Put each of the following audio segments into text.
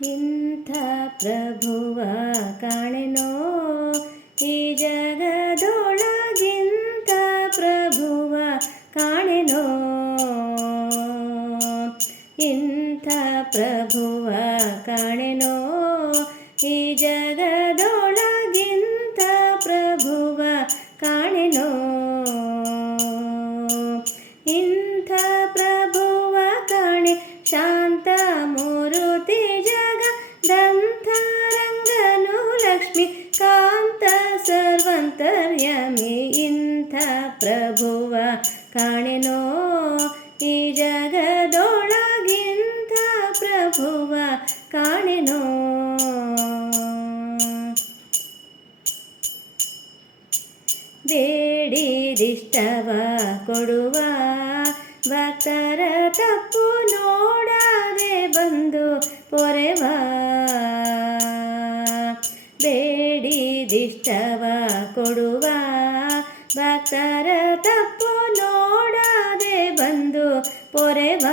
ಇಂಥ ಪ್ರಭುವ ಕಾಣೆನೋ ಈ ಜಗದೊಳಗಿಂತ ಪ್ರಭುವ ಕಾಣೆನೋ. ಇಂಥ ಪ್ರಭುವ ಕಾಣೆನೋ ಈ ಜಗದೊಳಗಿಂತ ಪ್ರಭುವ ಕಾಣೆನೋ. ಇಂಥ ಪ್ರಭುವ ಕಾಣೆ ಶಾಂತ ಮೂರುತಿ ಜಗದಂತರಂಗನು ಲಕ್ಷ್ಮೀ ಕಾಂತ ಸರ್ವಂತರ್ಯಾಮಿ. ಇಂಥ ಪ್ರಭುವ ಕಾಣೆನೋ ಈ ಜಗದೊಳಗಿಂತ ಪ್ರಭುವ ಕಾಣೆನೋ. ಬೇಡಿದಿಷ್ಟವ ಕೊಡುವ ಭಕ್ತರ ತಪ್ಪು ನೋಡದೆ ಬಂದು ಪೊರೆವ. ಬೇಡಿದಿಷ್ಟವ ಕೊಡುವ ಭಕ್ತರ ತಪ್ಪು ನೋಡದೆ ಬಂದು ಪೊರೆವ.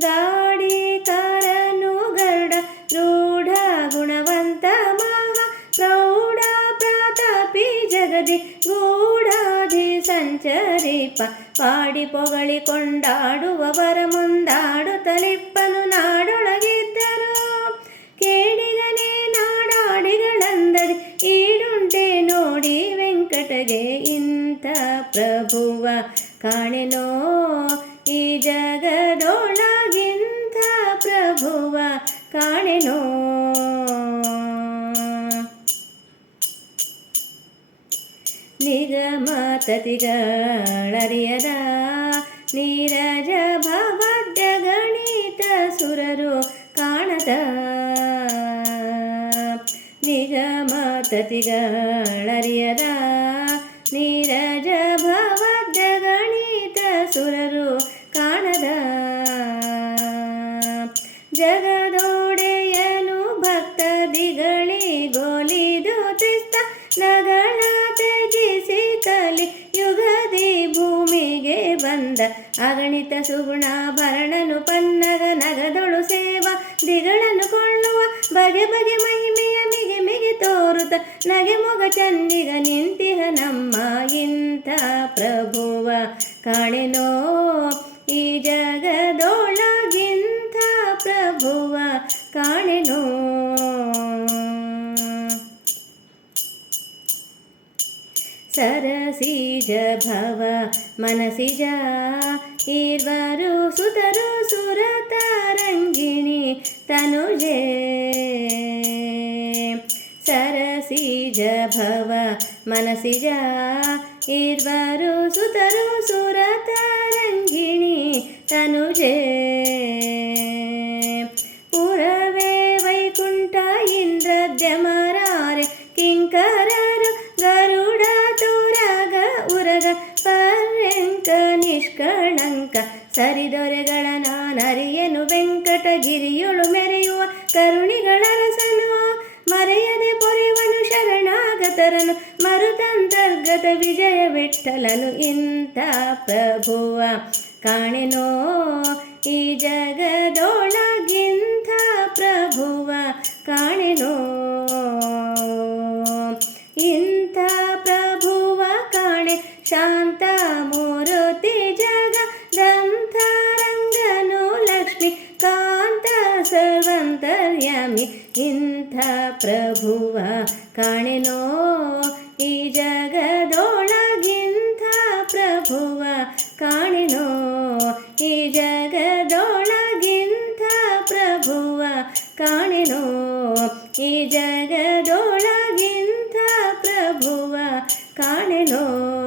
ಗಾಡಿಕಾರನು ಗರುಡ ರೂಢ ಗುಣವಂತ ಮಹಾ ಪ್ರೌಢ ಪ್ರತಾಪಿ ಜಗದಿ ಗೂಢಾಧಿ ಸಂಚರಿಪ. ಪಾಡಿ ಪೊಗಳಿ ಕೊಂಡಾಡುವವರ ಮುಂದಾಡುತ್ತಲಿಪ್ಪನು ನಾಡೊಳಗಿದ್ದರು. ಕೇಡಿಗನೇ ನಾಡಾಡಿಗಳಂದದಿ ಈಡುಂಟೆ ನೋಡಿ ವೆಂಕಟಗೆ. ಇಂಥ ಪ್ರಭುವ ಕಾಣೆನೋ ಈ ಜಗದೊಳಗಿಂತ ಪ್ರಭುವ ಕಾಣೆನೋ. ನಿಗಮತತಿಗಳರಿಯದ ನೀರಜ ಭವದ್ಯ ಗಣಿತ ಸುರರು ಕಾಣದ. ನಿಗಮತತಿಗಳರಿಯದ ನೀರಜ ಭವದ್ಯ ಗಣಿತ ಸುರರು ಕಾಣದ. ಜಗದೊಡೆಯನು ಭಕ್ತದಿಗಳಿಗೊಲಿದು ತ್ರಿಸ್ತ ನಗಳ ತ್ಯಜಿಸಿ ಕಲಿ ಯುಗದಿ ಭೂಮಿಗೆ ಬಂದ. ಅಗಣಿತ ಸುಗುಣಾಭರಣನು ಪನ್ನಗ ನಗದೊಳು ಸೇವಾ ದಿಗಳನ್ನು ಕೊಳ್ಳುವ. ಬಗೆ ಬಗೆ ಮಹಿಮೆಯ ಮಿಗೆ ಮಿಗೆ ತೋರುತ್ತ ನಗೆ ಮೊಗ ಚಂದಿಗ ನಿಂತಿಹ ನಮ್ಮ. ಇಂಥ ಪ್ರಭುವ ಕಾಣೆನೋ ಈ ಜಗದೊಳಗಿಂತ ಪ್ರಭುವ ಕಾಣೆನೋ. ಸರಸಿಜ ಭವ ಮನಸಿಜ ಇರ್ವರು ಸುತರು ಸುರತರಂಗಿಣಿ ತನುಜೆ. ಸರಸಿಜ ಭವ ಮನಸಿಜ ಇರ್ವರು ಸುತರು ಸುರತರಂಗಿಣಿ ತನುಜೆ. ಪುರವೇ ವೈಕುಂಠ ಇಂದ್ರದ್ಯಮರಾರೆ ಕಿಂಕರರು ಗರುಡ ತುರಗ ಉರಗ ಪರ್ಯಂಕ ನಿಷ್ಕಳಂಕ. ಸರಿದೊರೆಗಳ ನಾನರಿಯನು ವೆಂಕಟಗಿರಿಯೊಳು ಮೆರೆಯುವ ಕರುಣಿಗಳ ರಸನು. ಮರೆಯದೆ ಪೊರೆವನು ಶರಣಾಗತರನು ಮರುತಂತರ್ಗತ ವಿಜಯ ವಿಠಲನು. ಇಂಥ ಪ್ರಭುವ ಕಾಣೆನೋ ಈ ಜಗದೊಳಗಿಂತ ಪ್ರಭುವ ಕಾಣೆನೋ. ಇಂಥ ಪ್ರಭುವ ಕಾಣೆ ಶಾಂತ ಮೂರುತಿ ಜಗದಂತರಂಗನು ಲಕ್ಷ್ಮೀ ಕಾಂತ ಸರ್ವಂತರ್ಯಾಮಿ. ಇಂಥ ಪ್ರಭುವ ಕಾಣೆನೋ ಈ ಜಗದೊಳಗಿಂತ ಪ್ರಭುವ ಕಾಣೆನೋ. ಈ ಜಗದೊಳಗಿಂತ ಪ್ರಭುವ ಕಾಣೆನೋ. ಈ ಜಗದೊಳಗಿಂತ ಪ್ರಭುವ ಕಾಣೆನೋ.